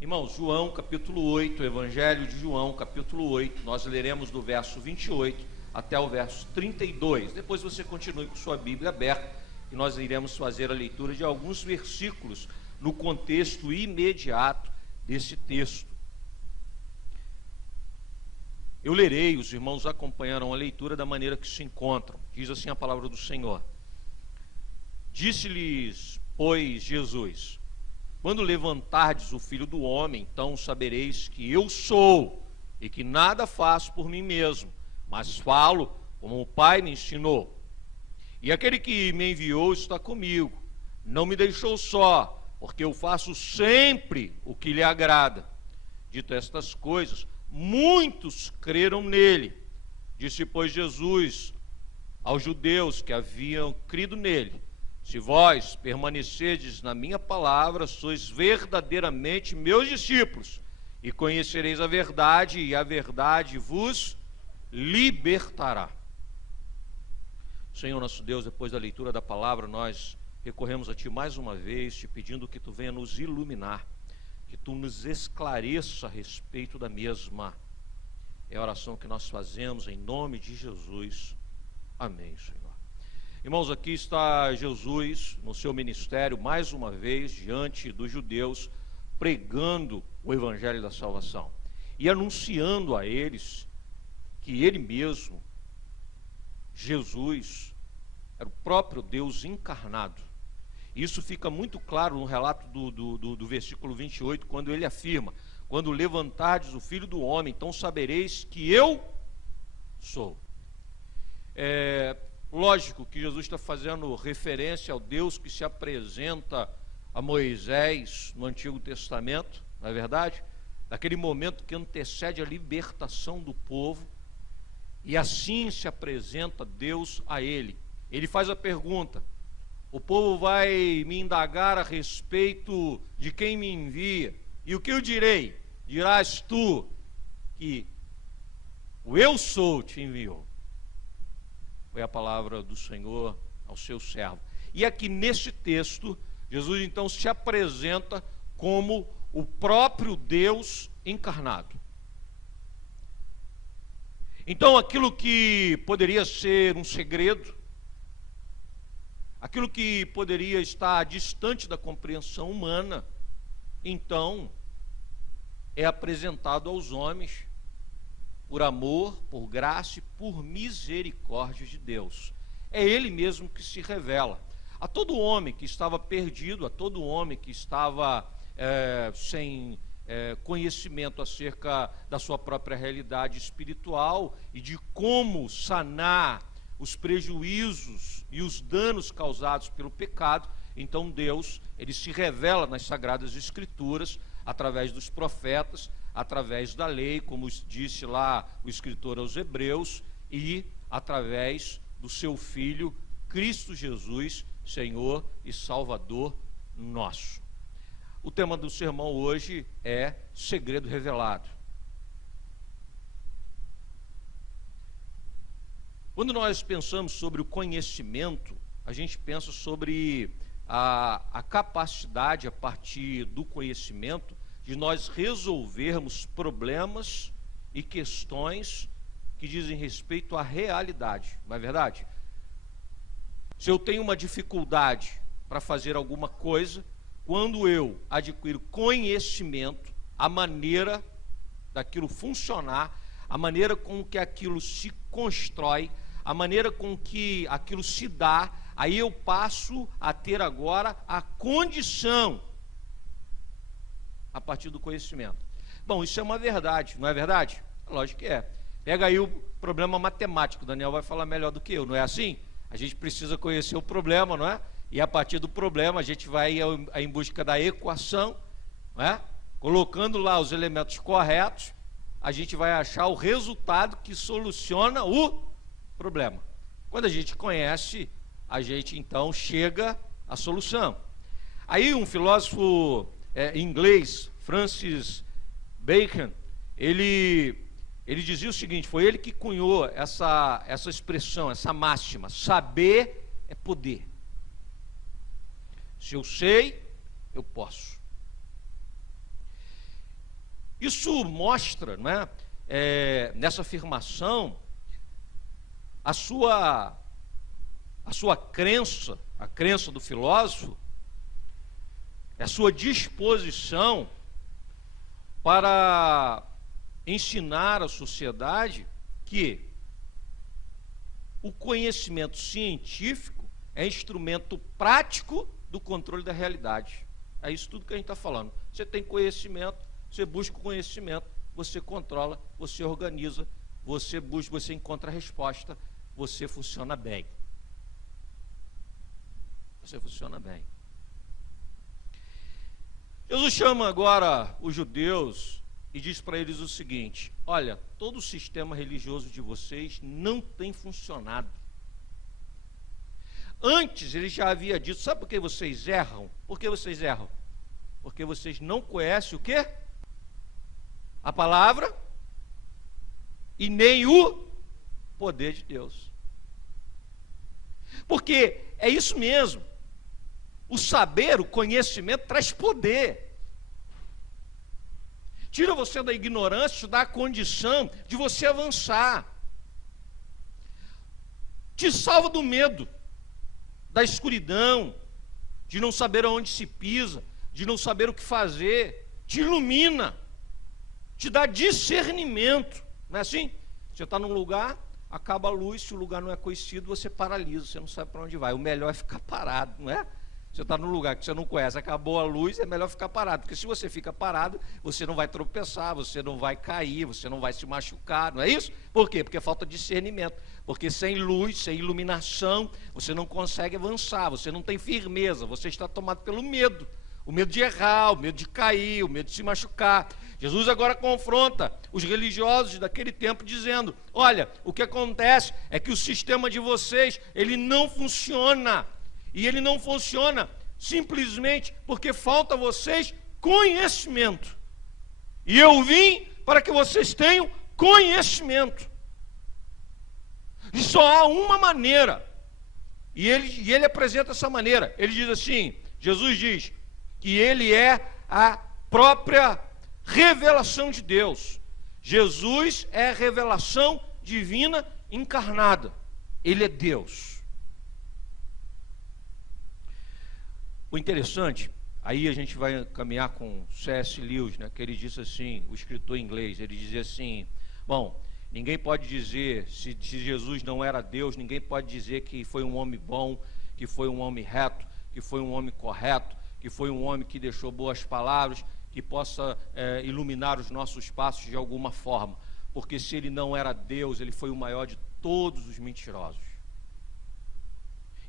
Irmãos, João capítulo 8, Evangelho de João capítulo 8, nós leremos do verso 28 até o verso 32. Depois você continue com sua Bíblia aberta e nós iremos fazer a leitura de alguns versículos no contexto imediato desse texto. Eu lerei, os irmãos acompanharão a leitura da maneira que se encontram. Diz assim a palavra do Senhor: Disse-lhes, pois, Jesus: quando levantardes o Filho do Homem, então sabereis que eu sou, e que nada faço por mim mesmo, mas falo como o Pai me ensinou. E aquele que me enviou está comigo, não me deixou só, porque eu faço sempre o que lhe agrada. Dito estas coisas, muitos creram nele. Disse, pois, Jesus aos judeus que haviam crido nele: se vós permanecerdes na minha palavra, sois verdadeiramente meus discípulos, e conhecereis a verdade, e a verdade vos libertará. Senhor nosso Deus, depois da leitura da palavra, nós recorremos a Ti mais uma vez, te pedindo que Tu venha nos iluminar, que Tu nos esclareça a respeito da mesma. É a oração que nós fazemos em nome de Jesus. Amém, Senhor. Irmãos, aqui está Jesus no seu ministério, mais uma vez, diante dos judeus, pregando o evangelho da salvação e anunciando a eles que Ele mesmo, Jesus, era o próprio Deus encarnado. Isso fica muito claro no relato do versículo 28, quando ele afirma: quando levantardes o Filho do Homem, então sabereis que eu sou. Lógico que Jesus está fazendo referência ao Deus que se apresenta a Moisés no Antigo Testamento, não é verdade? Naquele momento que antecede a libertação do povo, e assim se apresenta Deus a ele. Ele faz a pergunta: o povo vai me indagar a respeito de quem me envia, e o que eu direi? Dirás tu que o eu sou te enviou. Foi a palavra do Senhor ao seu servo. E aqui nesse texto, Jesus então se apresenta como o próprio Deus encarnado. Então aquilo que poderia ser um segredo, aquilo que poderia estar distante da compreensão humana, então é apresentado aos homens por amor, por graça e por misericórdia de Deus. É Ele mesmo que se revela a todo homem que estava perdido, a todo homem que estava sem conhecimento acerca da sua própria realidade espiritual e de como sanar os prejuízos e os danos causados pelo pecado. Então Deus, Ele se revela nas Sagradas Escrituras, através dos profetas, através da lei, como disse lá o escritor aos Hebreus, e através do seu Filho, Cristo Jesus, Senhor e Salvador nosso. O tema do sermão hoje é segredo revelado. Quando nós pensamos sobre o conhecimento, a gente pensa sobre a capacidade, a partir do conhecimento, de nós resolvermos problemas e questões que dizem respeito à realidade, não é verdade? Se eu tenho uma dificuldade para fazer alguma coisa, quando eu adquiro conhecimento, a maneira daquilo funcionar, a maneira com que aquilo se constrói, a maneira com que aquilo se dá, aí eu passo a ter agora a condição a partir do conhecimento. Bom, isso é uma verdade, não é verdade? Lógico que é. Pega aí o problema matemático, o Daniel vai falar melhor do que eu, não é assim? A gente precisa conhecer o problema, não é? E a partir do problema a gente vai em busca da equação, não é? Colocando lá os elementos corretos, a gente vai achar o resultado que soluciona o problema. Quando a gente conhece, a gente então chega à solução. Aí um filósofo inglês, Francis Bacon, ele dizia o seguinte: foi ele que cunhou essa expressão, essa máxima: saber é poder. Se eu sei, eu posso. Isso mostra, não é, nessa afirmação, a sua crença, a crença do filósofo, a sua disposição para ensinar à sociedade que o conhecimento científico é instrumento prático do controle da realidade. É isso tudo que a gente está falando. Você tem conhecimento, você busca o conhecimento, você controla, você organiza, você busca, você encontra a resposta, você funciona bem. Você funciona bem. Jesus chama agora os judeus e diz para eles o seguinte: olha, todo o sistema religioso de vocês não tem funcionado. Antes ele já havia dito, sabe por que vocês erram? Por que vocês erram? Porque vocês não conhecem o quê? A palavra e nem o poder de Deus. Porque é isso mesmo. O saber, o conhecimento traz poder. Tira você da ignorância, te dá a condição de você avançar. Te salva do medo, da escuridão, de não saber aonde se pisa, de não saber o que fazer. Te ilumina, te dá discernimento. Não é assim? Você está num lugar, acaba a luz, se o lugar não é conhecido, você paralisa, você não sabe para onde vai. O melhor é ficar parado, não é? Você está num lugar que você não conhece, acabou a luz, é melhor ficar parado, porque se você fica parado, você não vai tropeçar, você não vai cair, você não vai se machucar, não é isso? Por quê? Porque falta discernimento, porque sem luz, sem iluminação, você não consegue avançar, você não tem firmeza, você está tomado pelo medo, o medo de errar, o medo de cair, o medo de se machucar. Jesus agora confronta os religiosos daquele tempo dizendo: olha, o que acontece é que o sistema de vocês, ele não funciona. E ele não funciona simplesmente porque falta a vocês conhecimento. E eu vim para que vocês tenham conhecimento. E só há uma maneira. E ele apresenta essa maneira. Ele diz assim, Jesus diz que ele é a própria revelação de Deus. Jesus é a revelação divina encarnada. Ele é Deus. O interessante, aí a gente vai caminhar com C.S. Lewis, né, que ele disse assim, o escritor inglês, ele dizia assim, bom, ninguém pode dizer, se Jesus não era Deus, ninguém pode dizer que foi um homem bom, que foi um homem reto, que foi um homem correto, que foi um homem que deixou boas palavras, que possa iluminar os nossos passos de alguma forma, porque se ele não era Deus, ele foi o maior de todos os mentirosos.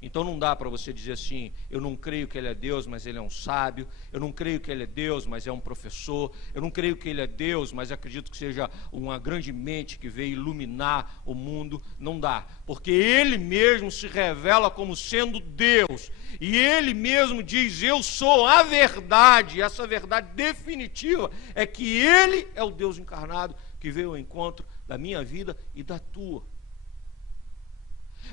Então não dá para você dizer assim, eu não creio que ele é Deus, mas ele é um sábio, eu não creio que ele é Deus, mas é um professor, eu não creio que ele é Deus, mas acredito que seja uma grande mente que veio iluminar o mundo. Não dá, porque ele mesmo se revela como sendo Deus, e ele mesmo diz, eu sou a verdade, e essa verdade definitiva é que ele é o Deus encarnado, que veio ao encontro da minha vida e da tua.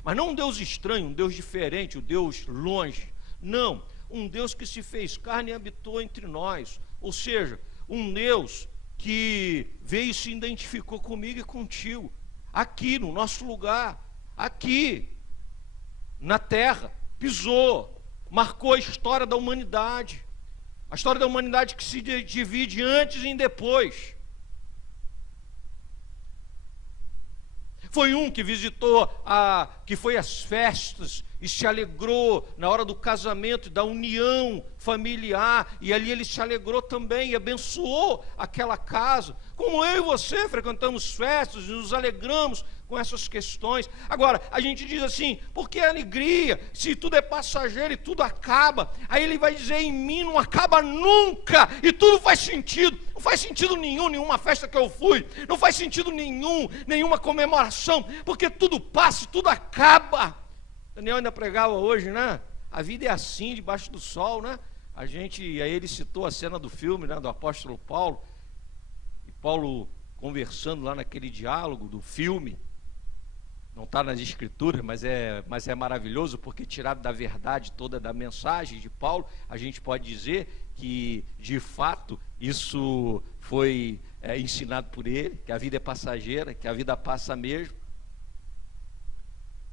Mas não um Deus estranho, um Deus diferente, um Deus longe. Não, um Deus que se fez carne e habitou entre nós. Ou seja, um Deus que veio e se identificou comigo e contigo. Aqui, no nosso lugar. Aqui, na terra. Pisou, marcou a história da humanidade. A história da humanidade que se divide antes e depois. Foi um que visitou, que foi às festas e se alegrou na hora do casamento e da união familiar, e ali ele se alegrou também e abençoou aquela casa. Como eu e você frequentamos festas e nos alegramos com essas questões. Agora, a gente diz assim, por que alegria? Se tudo é passageiro e tudo acaba. Aí ele vai dizer, em mim não acaba nunca, e tudo faz sentido. Não faz sentido nenhum, nenhuma festa que eu fui, não faz sentido nenhum, nenhuma comemoração, porque tudo passa, tudo acaba. Daniel ainda pregava hoje, né? A vida é assim, debaixo do sol, né? Aí ele citou a cena do filme, né, do apóstolo Paulo, e Paulo conversando lá naquele diálogo do filme. Não está nas escrituras, mas é maravilhoso, porque tirado da verdade toda da mensagem de Paulo, a gente pode dizer que, de fato, isso foi ensinado por ele, que a vida é passageira, que a vida passa mesmo.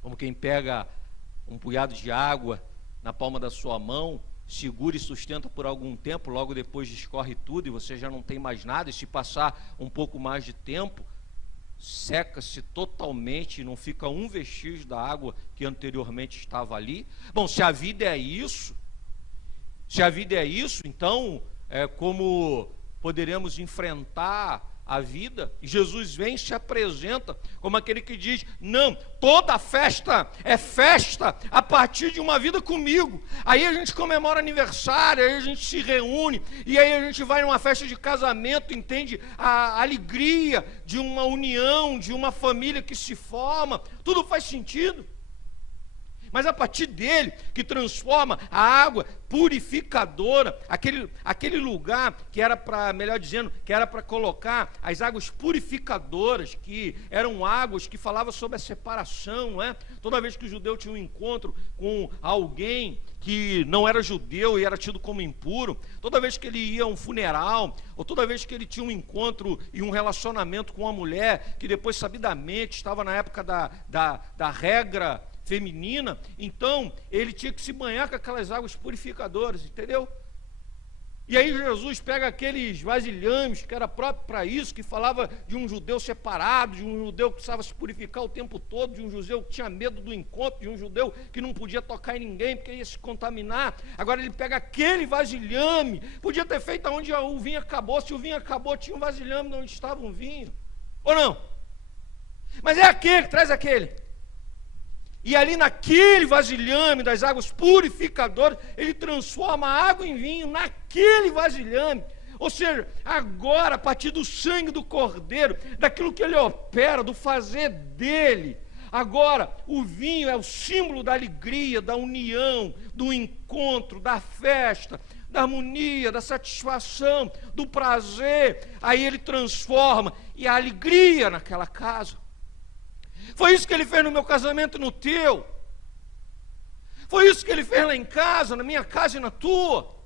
Como quem pega um punhado de água na palma da sua mão, segura e sustenta por algum tempo, logo depois escorre tudo e você já não tem mais nada, e se passar um pouco mais de tempo, seca-se totalmente e não fica um vestígio da água que anteriormente estava ali. Bom, se a vida é isso, então, como poderemos enfrentar a vida? E Jesus vem e se apresenta como aquele que diz: não, toda festa é festa a partir de uma vida comigo. Aí a gente comemora aniversário, aí a gente se reúne, e aí a gente vai numa festa de casamento, entende? A alegria de uma união, de uma família que se forma, tudo faz sentido. Mas a partir dele, que transforma a água purificadora, aquele lugar que era para, melhor dizendo, que era para colocar as águas purificadoras, que eram águas que falavam sobre a separação, não é? Toda vez que o judeu tinha um encontro com alguém que não era judeu e era tido como impuro, toda vez que ele ia a um funeral, ou toda vez que ele tinha um encontro e um relacionamento com uma mulher, que depois sabidamente estava na época da regra feminina, então ele tinha que se banhar com aquelas águas purificadoras, entendeu? E aí Jesus pega aqueles vasilhames que era próprio para isso, que falava de um judeu separado, de um judeu que precisava se purificar o tempo todo, de um judeu que tinha medo do encontro, de um judeu que não podia tocar em ninguém porque ia se contaminar. Agora ele pega aquele vasilhame, podia ter feito onde o vinho acabou. Se o vinho acabou, tinha um vasilhame onde estava um vinho, ou não? Mas é aquele, traz aquele. E ali naquele vasilhame das águas purificadoras, ele transforma a água em vinho naquele vasilhame. Ou seja, agora, a partir do sangue do Cordeiro, daquilo que ele opera, do fazer dele, agora o vinho é o símbolo da alegria, da união, do encontro, da festa, da harmonia, da satisfação, do prazer. Aí ele transforma, e a alegria naquela casa. Foi isso que ele fez no meu casamento e no teu. Foi isso que ele fez lá em casa, na minha casa e na tua.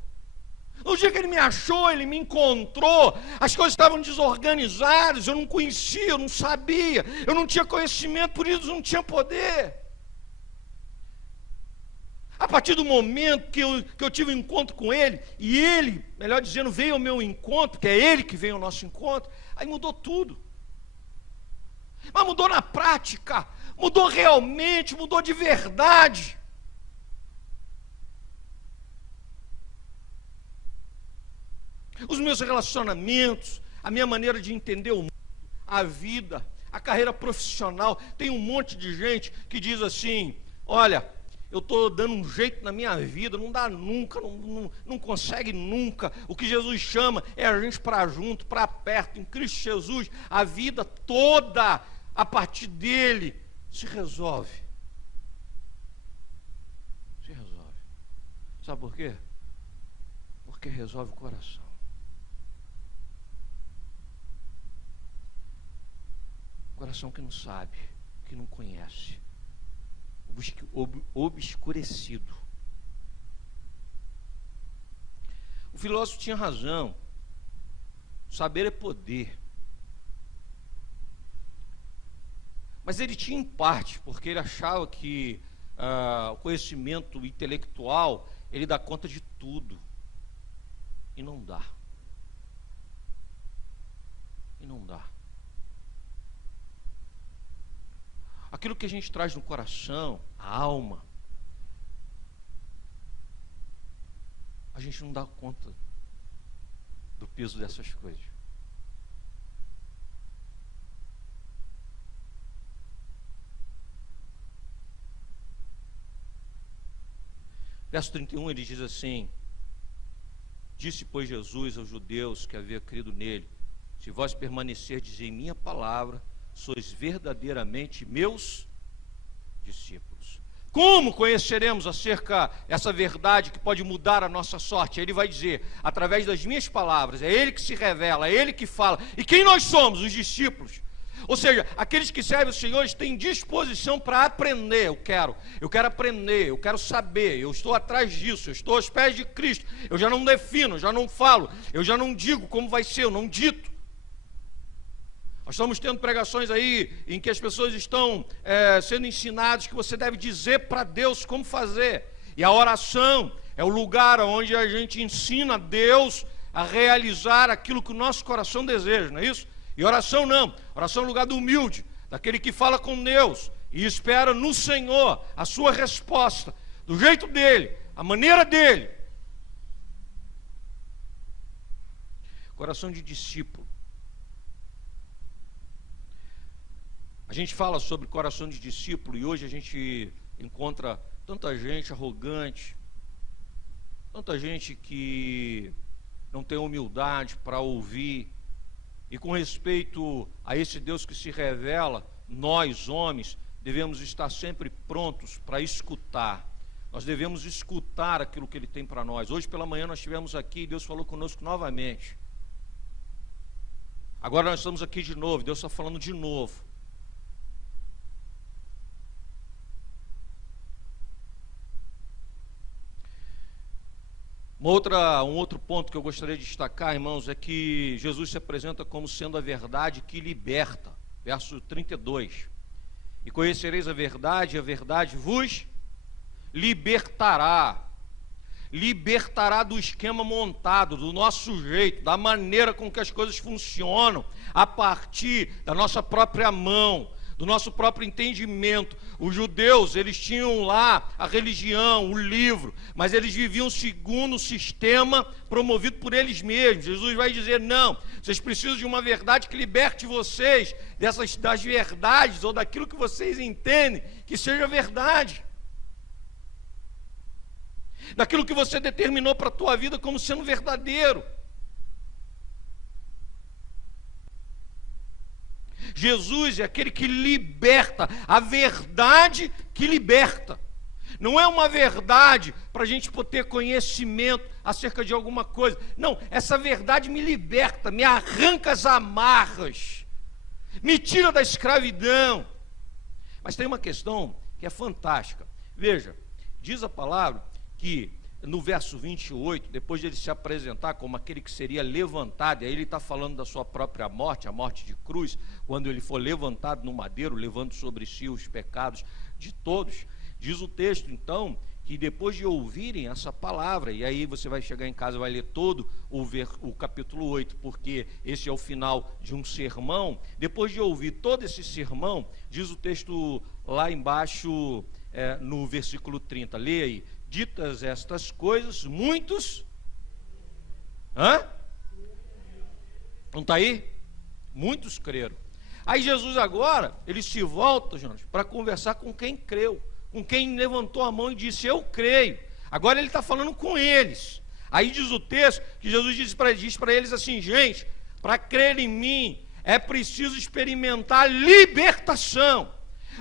No dia que ele me achou, ele me encontrou, as coisas estavam desorganizadas, eu não conhecia, eu não sabia, eu não tinha conhecimento, por isso não tinha poder. A partir do momento que eu tive um encontro com ele, e ele, melhor dizendo, veio ao meu encontro, que é ele que veio ao nosso encontro, aí mudou tudo. Mas mudou na prática, mudou realmente, mudou de verdade. Os meus relacionamentos, a minha maneira de entender o mundo, a vida, a carreira profissional. Tem um monte de gente que diz assim: olha, eu estou dando um jeito na minha vida, não dá nunca, não consegue nunca. O que Jesus chama é a gente para junto, para perto, em Cristo Jesus. A vida toda, a partir dele, se resolve. Se resolve. Sabe por quê? Porque resolve o coração. Coração que não sabe, que não conhece, obscurecido. O filósofo tinha razão. Saber é poder. Mas ele tinha em parte, porque ele achava que o conhecimento intelectual, ele dá conta de tudo. E não dá. E não dá. Aquilo que a gente traz no coração, a alma, a gente não dá conta do peso dessas coisas. Verso 31, ele diz assim: disse, pois, Jesus aos judeus que havia crido nele: se vós permanecerdes em minha palavra, sois verdadeiramente meus discípulos. Como conheceremos acerca dessa verdade que pode mudar a nossa sorte? Ele vai dizer: através das minhas palavras. É ele que se revela, é ele que fala. E quem nós somos? Os discípulos. Ou seja, aqueles que servem os senhores têm disposição para aprender. Eu quero aprender, eu quero saber, eu estou atrás disso, eu estou aos pés de Cristo. Eu já não defino, eu já não falo, eu já não digo como vai ser, eu não dito. Nós estamos tendo pregações aí em que as pessoas estão sendo ensinadas que você deve dizer para Deus como fazer. E a oração é o lugar onde a gente ensina a Deus a realizar aquilo que o nosso coração deseja, não é isso? E oração não. Oração é o lugar do humilde, daquele que fala com Deus e espera no Senhor a sua resposta, do jeito dele, a maneira dele. Coração de discípulo. A gente fala sobre coração de discípulo e hoje a gente encontra tanta gente arrogante, tanta gente que não tem humildade para ouvir. E com respeito a esse Deus que se revela, nós, homens, devemos estar sempre prontos para escutar. Nós devemos escutar aquilo que Ele tem para nós. Hoje pela manhã nós estivemos aqui e Deus falou conosco novamente. Agora nós estamos aqui de novo, Deus está falando de novo. Um outro ponto que eu gostaria de destacar, irmãos, é que Jesus se apresenta como sendo a verdade que liberta. Verso 32. E conhecereis a verdade vos libertará. Libertará do esquema montado, do nosso jeito, da maneira com que as coisas funcionam, a partir da nossa própria mão, do nosso próprio entendimento. Os judeus, eles tinham lá a religião, o livro, mas eles viviam segundo o sistema promovido por eles mesmos. Jesus vai dizer, não, vocês precisam de uma verdade que liberte vocês das verdades, ou daquilo que vocês entendem que seja verdade. Daquilo que você determinou para a tua vida como sendo verdadeiro. Jesus é aquele que liberta, a verdade que liberta. Não é uma verdade para a gente poder conhecimento acerca de alguma coisa. Não, essa verdade me liberta, me arranca as amarras, me tira da escravidão. Mas tem uma questão que é fantástica. Veja, diz a palavra que no verso 28, depois de ele se apresentar como aquele que seria levantado, e aí ele está falando da sua própria morte, a morte de cruz, quando ele for levantado no madeiro, levando sobre si os pecados de todos. Diz o texto, então, que depois de ouvirem essa palavra, e aí você vai chegar em casa e vai ler todo o capítulo 8, porque esse é o final de um sermão. Depois de ouvir todo esse sermão, diz o texto lá embaixo, no versículo 30, leia aí. Ditas estas coisas, muitos... Não está aí? Muitos creram. Aí Jesus agora, ele se volta, Jonas, para conversar com quem creu, com quem levantou a mão e disse, eu creio. Agora ele está falando com eles. Aí diz o texto, que Jesus diz para eles assim, gente, para crer em mim, é preciso experimentar libertação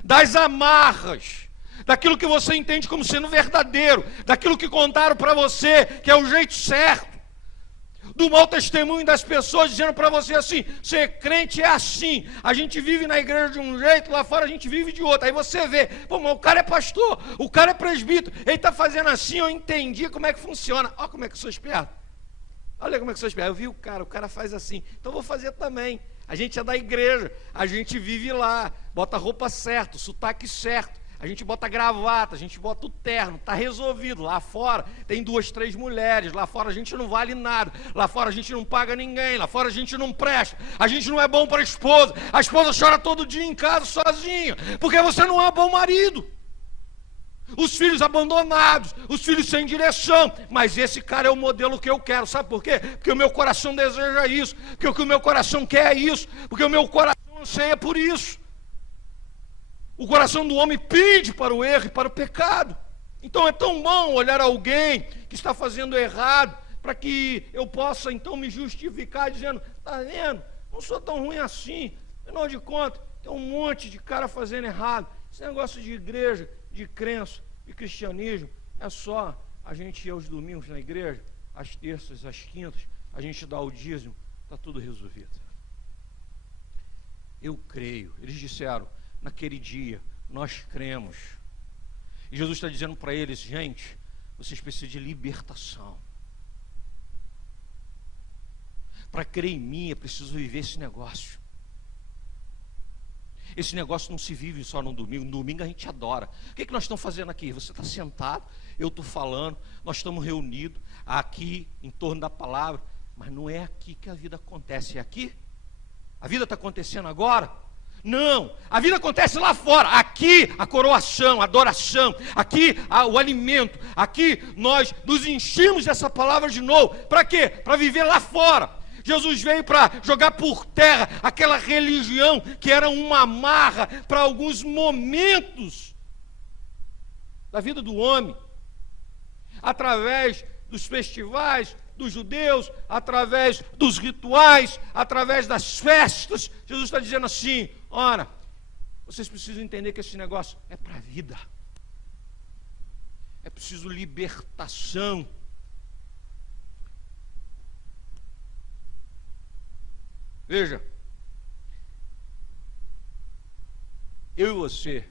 das amarras, daquilo que você entende como sendo verdadeiro, daquilo que contaram para você que é o jeito certo, do mau testemunho das pessoas dizendo para você assim, ser crente é assim, a gente vive na igreja de um jeito, lá fora a gente vive de outro. Aí você vê, pô, mas o cara é pastor, o cara é presbítero, ele está fazendo assim, eu entendi como é que funciona. Olha como é que eu sou esperto, olha como é que eu sou esperto, eu vi o cara faz assim, então vou fazer também. A gente é da igreja, a gente vive lá, bota a roupa certa, o sotaque certo, a gente bota a gravata, a gente bota o terno, está resolvido. Lá fora tem 2, 3 mulheres, lá fora a gente não vale nada, lá fora a gente não paga ninguém, lá fora a gente não presta, a gente não é bom para a esposa chora todo dia em casa sozinha, porque você não é bom marido. Os filhos abandonados, os filhos sem direção, mas esse cara é o modelo que eu quero, sabe por quê? Porque o meu coração deseja isso, porque o que o meu coração quer é isso, porque o meu coração anseia por isso. O coração do homem pede para o erro e para o pecado. Então é tão bom olhar alguém que está fazendo errado, para que eu possa então me justificar dizendo, está vendo, não sou tão ruim assim, afinal de contas, tem um monte de cara fazendo errado. Esse negócio de igreja, de crença, de cristianismo, é só a gente ir aos domingos na igreja, às terças, às quintas, a gente dá o dízimo, está tudo resolvido. Eu creio. Eles disseram, naquele dia, nós cremos. E Jesus está dizendo para eles, gente, vocês precisam de libertação. Para crer em mim, é preciso viver esse negócio. Esse negócio não se vive só no domingo. No domingo a gente adora. O que nós estamos fazendo aqui? Você está sentado, eu estou falando, nós estamos reunidos aqui em torno da palavra, mas não é aqui que a vida acontece. É aqui? A vida está acontecendo agora? Não, a vida acontece lá fora. Aqui a coroação, a adoração, aqui o alimento, aqui nós nos enchemos dessa palavra de novo. Para quê? Para viver lá fora. Jesus veio para jogar por terra aquela religião que era uma amarra para alguns momentos da vida do homem, através dos festivais dos judeus, através dos rituais, através das festas. Jesus está dizendo assim: ora, vocês precisam entender que esse negócio é para a vida, é preciso libertação. Veja, eu e você,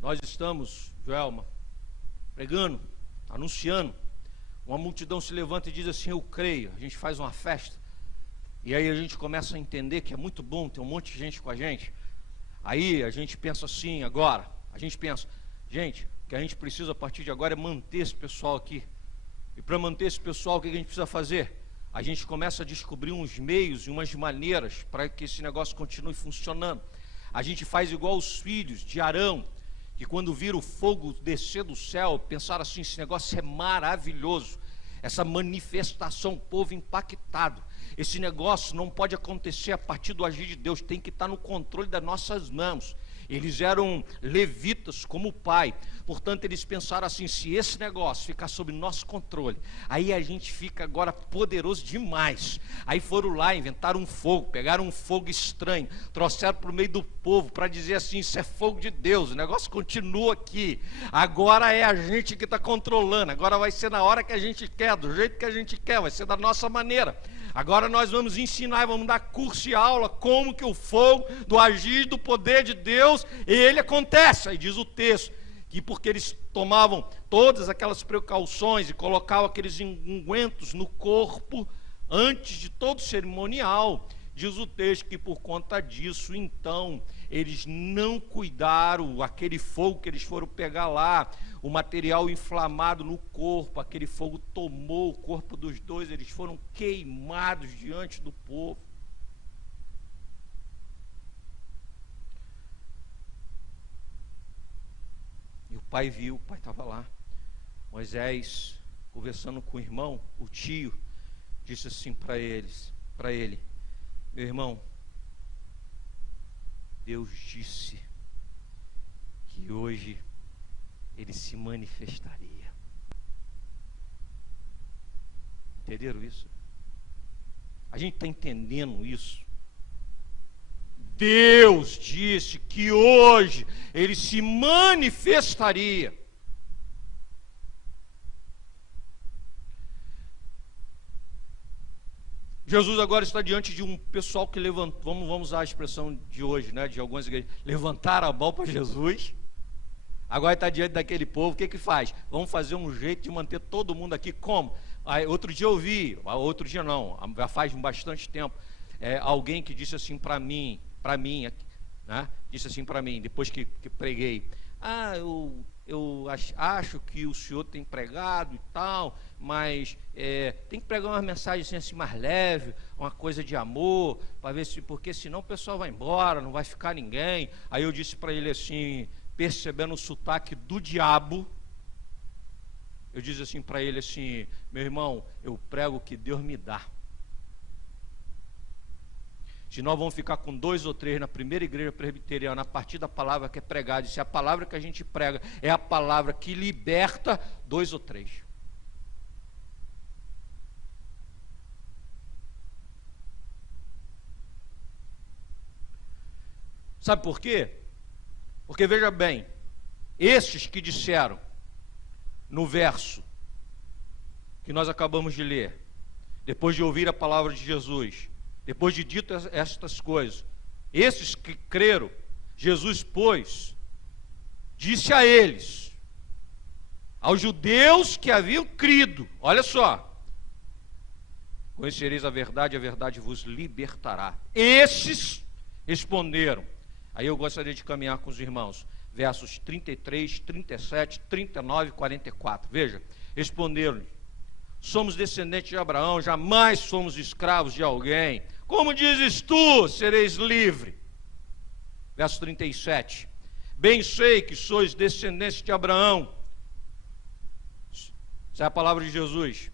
nós estamos, Joelma, pregando, anunciando, uma multidão se levanta e diz assim: eu creio. A gente faz uma festa, e aí a gente começa a entender que é muito bom ter um monte de gente com a gente. Aí a gente pensa assim agora, a gente pensa, gente, o que a gente precisa a partir de agora é manter esse pessoal aqui. E para manter esse pessoal, o que a gente precisa fazer? A gente começa a descobrir uns meios e umas maneiras para que esse negócio continue funcionando. A gente faz igual os filhos de Arão, que quando viram o fogo descer do céu, pensaram assim: esse negócio é maravilhoso, essa manifestação, o povo impactado. Esse negócio não pode acontecer a partir do agir de Deus, tem que estar no controle das nossas mãos. Eles eram levitas como o pai, portanto eles pensaram assim: se esse negócio ficar sob nosso controle, aí a gente fica agora poderoso demais. Aí foram lá, inventaram um fogo, pegaram um fogo estranho, trouxeram para o meio do povo para dizer assim: isso é fogo de Deus, o negócio continua aqui, agora é a gente que está controlando, agora vai ser na hora que a gente quer, do jeito que a gente quer, vai ser da nossa maneira. Agora nós vamos ensinar, vamos dar curso e aula como que o fogo do agir do poder de Deus, ele acontece. Aí diz o texto que porque eles tomavam todas aquelas precauções e colocavam aqueles ungüentos no corpo antes de todo cerimonial, diz o texto que por conta disso, então, eles não cuidaram, aquele fogo que eles foram pegar lá, o material inflamado no corpo, aquele fogo tomou o corpo dos dois, eles foram queimados diante do povo. E o pai viu, o pai estava lá. Moisés, conversando com o irmão, o tio, disse assim para ele: meu irmão, Deus disse que hoje ele se manifestaria. Entenderam isso? A gente está entendendo isso? Deus disse que hoje ele se manifestaria. Jesus agora está diante de um pessoal que levantou, vamos usar a expressão de hoje, né, de algumas igrejas, levantaram a mão para Jesus. Agora está diante daquele povo, o que que faz? Vamos fazer um jeito de manter todo mundo aqui. Como? Aí, outro dia eu vi, outro dia não, já faz bastante tempo, alguém que disse assim para mim, né, disse assim para mim, depois que preguei: eu acho que o senhor tem pregado e tal, mas tem que pregar uma mensagem assim mais leve, uma coisa de amor, para ver se, porque senão o pessoal vai embora, não vai ficar ninguém. Aí eu disse para ele assim, percebendo o sotaque do diabo, eu disse assim para ele assim: meu irmão, eu prego o que Deus me dá. Se nós vamos ficar com 2 ou 3 na primeira igreja presbiteriana, a partir da palavra que é pregada, e se a palavra que a gente prega é a palavra que liberta, 2 ou 3. Sabe por quê? Porque veja bem, estes que disseram no verso que nós acabamos de ler, depois de ouvir a palavra de Jesus, depois de dito estas coisas, esses que creram, Jesus, pois, disse a eles, aos judeus que haviam crido, olha só: conhecereis a verdade vos libertará. Esses responderam. Aí eu gostaria de caminhar com os irmãos. Versos 33, 37, 39 e 44. Veja, responderam-lhe: somos descendentes de Abraão, jamais somos escravos de alguém. Como dizes tu, sereis livre? Verso 37. Bem sei que sois descendentes de Abraão. Essa é a palavra de Jesus.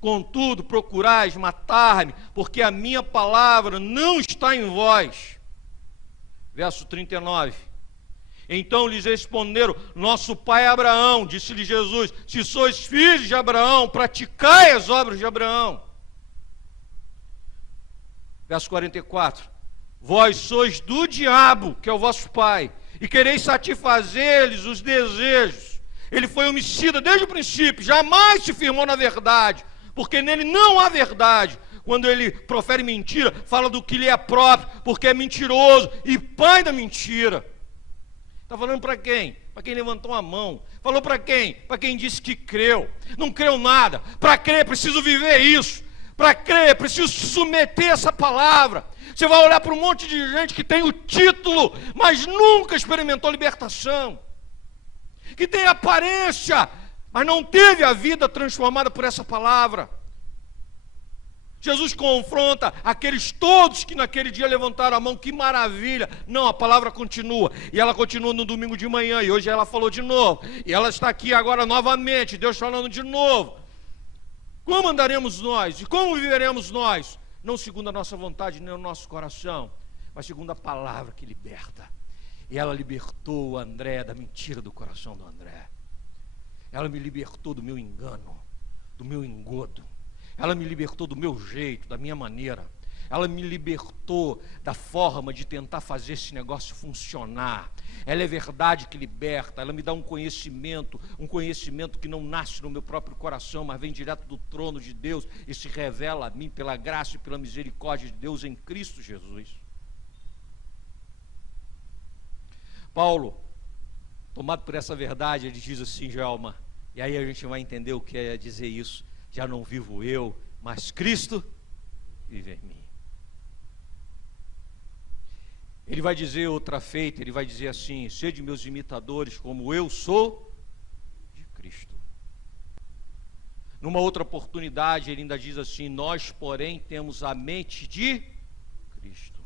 Contudo, procurais matar-me, porque a minha palavra não está em vós. Verso 39. Então lhes responderam: nosso pai Abraão. Disse-lhe Jesus: se sois filhos de Abraão, praticai as obras de Abraão. Verso 44. Vós sois do diabo, que é o vosso pai, e quereis satisfazer-lhes os desejos. Ele foi homicida desde o princípio, jamais se firmou na verdade, porque nele não há verdade. Quando ele profere mentira, fala do que lhe é próprio, porque é mentiroso e pai da mentira. Está falando para quem? Para quem levantou a mão. Falou para quem? Para quem disse que creu. Não creu nada. Para crer, preciso viver isso. Para crer, preciso submeter essa palavra. Você vai olhar para um monte de gente que tem o título, mas nunca experimentou libertação. Que tem aparência, mas não teve a vida transformada por essa palavra. Jesus confronta aqueles todos que naquele dia levantaram a mão. Que maravilha! Não, a palavra continua. E ela continua no domingo de manhã. E hoje ela falou de novo. E ela está aqui agora novamente. Deus falando de novo. Como andaremos nós? E como viveremos nós? Não segundo a nossa vontade nem o nosso coração, mas segundo a palavra que liberta. E ela libertou o André da mentira do coração do André. Ela me libertou do meu engano, do meu engodo. Ela me libertou do meu jeito, da minha maneira. Ela me libertou da forma de tentar fazer esse negócio funcionar. Ela é verdade que liberta. Ela me dá um conhecimento que não nasce no meu próprio coração, mas vem direto do trono de Deus e se revela a mim pela graça e pela misericórdia de Deus em Cristo Jesus. Paulo, tomado por essa verdade, ele diz assim: Joelma, e aí a gente vai entender o que é dizer isso. Já não vivo eu, mas Cristo vive em mim. Ele vai dizer outra feita, ele vai dizer assim: sede meus imitadores, como eu sou de Cristo. Numa outra oportunidade, ele ainda diz assim: nós, porém, temos a mente de Cristo.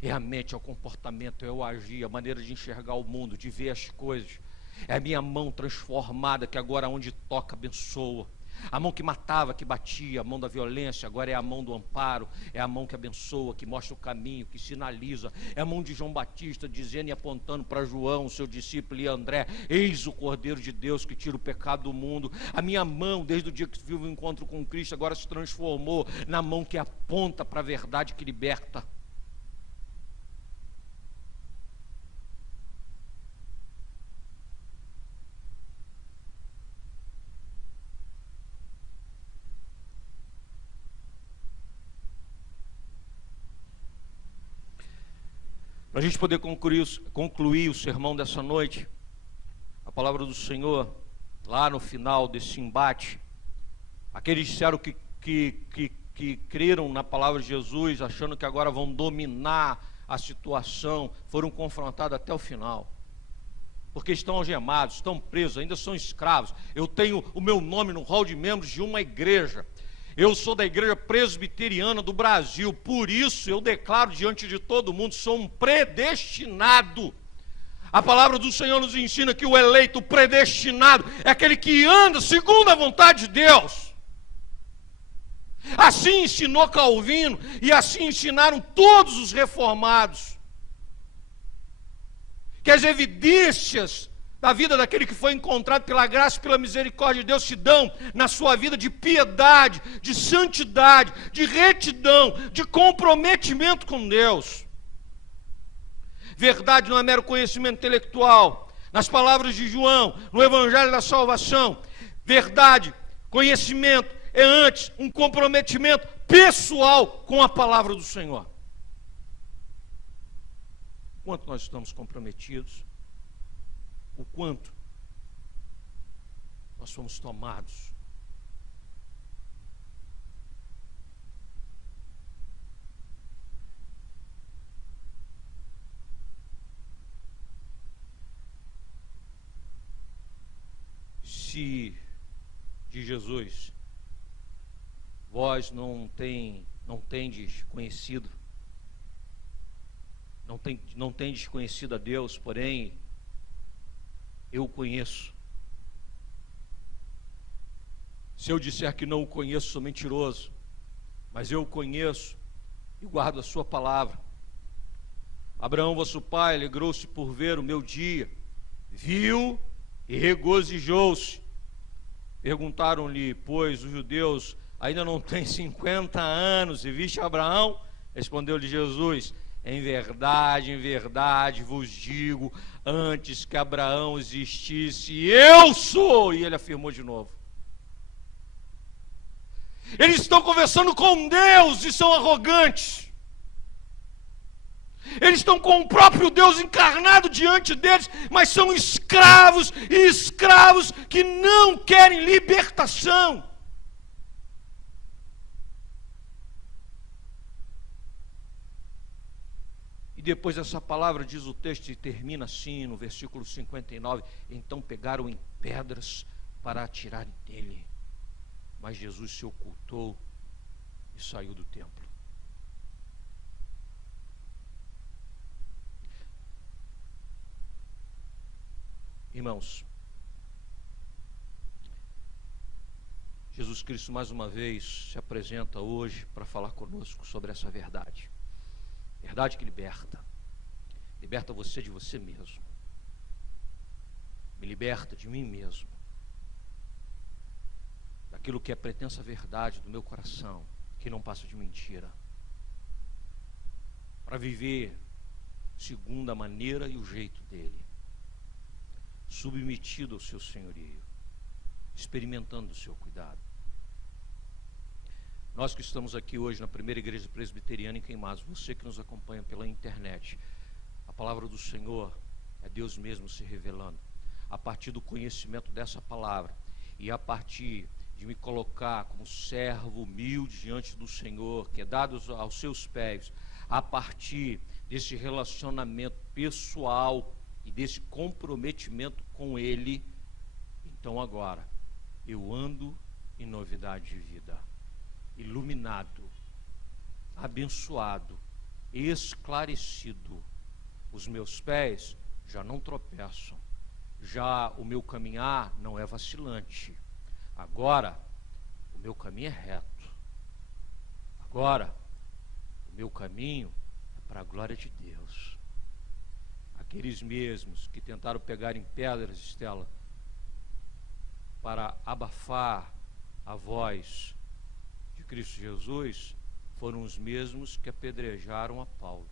É a mente, é o comportamento, é o agir, a maneira de enxergar o mundo, de ver as coisas. É a minha mão transformada, que agora onde toca abençoa. A mão que matava, que batia, a mão da violência, agora é a mão do amparo, é a mão que abençoa, que mostra o caminho, que sinaliza. É a mão de João Batista dizendo e apontando para João, seu discípulo, e André: eis o Cordeiro de Deus que tira o pecado do mundo. A minha mão, desde o dia que vive o encontro com Cristo, agora se transformou na mão que aponta para a verdade que liberta. Para a gente poder concluir o sermão dessa noite, a palavra do Senhor, lá no final desse embate, aqueles disseram que creram na palavra de Jesus, achando que agora vão dominar a situação, foram confrontados até o final, porque estão algemados, estão presos, ainda são escravos. Eu tenho o meu nome no hall de membros de uma igreja. Eu sou da Igreja Presbiteriana do Brasil, por isso eu declaro diante de todo mundo: sou um predestinado. A palavra do Senhor nos ensina que o eleito, o predestinado, é aquele que anda segundo a vontade de Deus. Assim ensinou Calvino e assim ensinaram todos os reformados. Que as evidências da vida daquele que foi encontrado pela graça e pela misericórdia de Deus se dão na sua vida de piedade, de santidade, de retidão, de comprometimento com Deus. Verdade não é mero conhecimento intelectual. Nas palavras de João, no Evangelho da Salvação, verdade, conhecimento é antes um comprometimento pessoal com a palavra do Senhor. Quanto nós estamos comprometidos? O quanto nós fomos tomados de Jesus: vós não tendes conhecido, não tendes conhecido a Deus, porém eu o conheço. Se eu disser que não o conheço, sou mentiroso, mas eu o conheço e guardo a sua palavra. Abraão, vosso pai, alegrou-se por ver o meu dia, viu e regozijou-se. Perguntaram-lhe, pois, os judeus: ainda não tem 50 anos e viste Abraão? Respondeu-lhe Jesus: em verdade vos digo, antes que Abraão existisse, eu sou. E ele afirmou de novo. Eles estão conversando com Deus e são arrogantes. Eles estão com o próprio Deus encarnado diante deles, mas são escravos e escravos que não querem libertação. E depois essa palavra, diz o texto, e termina assim no versículo 59, então pegaram em pedras para atirarem nele. Mas Jesus se ocultou e saiu do templo. Irmãos, Jesus Cristo mais uma vez se apresenta hoje para falar conosco sobre essa verdade. Verdade que liberta. Liberta você de você mesmo. Me liberta de mim mesmo. Daquilo que é pretensa verdade do meu coração, que não passa de mentira. Para viver segundo a maneira e o jeito dele. Submetido ao seu senhorio, experimentando o seu cuidado. Nós que estamos aqui hoje na primeira igreja presbiteriana em Queimados, você que nos acompanha pela internet, a palavra do Senhor é Deus mesmo se revelando. A partir do conhecimento dessa palavra e a partir de me colocar como servo humilde diante do Senhor, que é dado aos seus pés, a partir desse relacionamento pessoal e desse comprometimento com Ele, então agora eu ando em novidade de vida, iluminado, abençoado, esclarecido. Os meus pés já não tropeçam, já o meu caminhar não é vacilante. Agora o meu caminho é reto. Agora o meu caminho é para a glória de Deus. Aqueles mesmos que tentaram pegar em pedras, Estela, para abafar a voz de Cristo Jesus, foram os mesmos que apedrejaram a Paulo.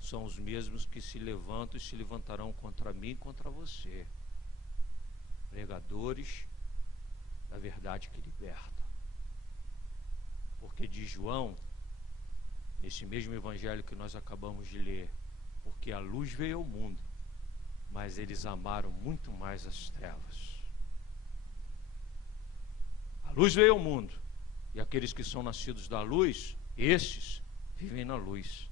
São os mesmos que se levantam e se levantarão contra mim e contra você. Pregadores da verdade que liberta. Porque diz João, nesse mesmo evangelho que nós acabamos de ler, porque a luz veio ao mundo, mas eles amaram muito mais as trevas. A luz veio ao mundo, e aqueles que são nascidos da luz, esses vivem na luz.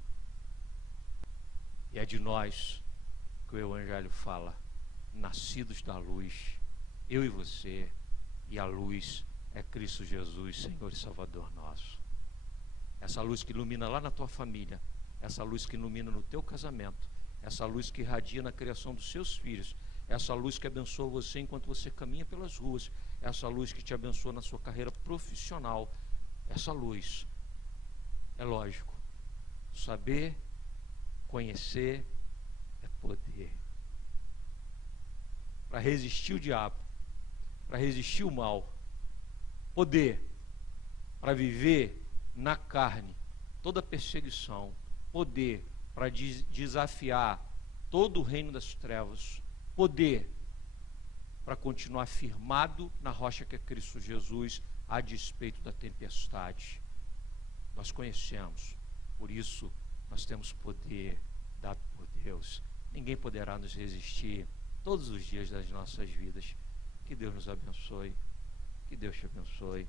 E é de nós que o evangelho fala, nascidos da luz, eu e você, e a luz é Cristo Jesus, Senhor e Salvador nosso. Essa luz que ilumina lá na tua família, essa luz que ilumina no teu casamento, essa luz que irradia na criação dos seus filhos, essa luz que abençoa você enquanto você caminha pelas ruas, essa luz que te abençoa na sua carreira profissional, essa luz, é lógico, saber, conhecer é poder. Para resistir o diabo, para resistir o mal, poder para viver na carne toda perseguição, poder para desafiar todo o reino das trevas, poder para continuar firmado na rocha que é Cristo Jesus, a despeito da tempestade. Nós conhecemos, por isso nós temos poder dado por Deus. Ninguém poderá nos resistir todos os dias das nossas vidas. Que Deus nos abençoe, que Deus te abençoe.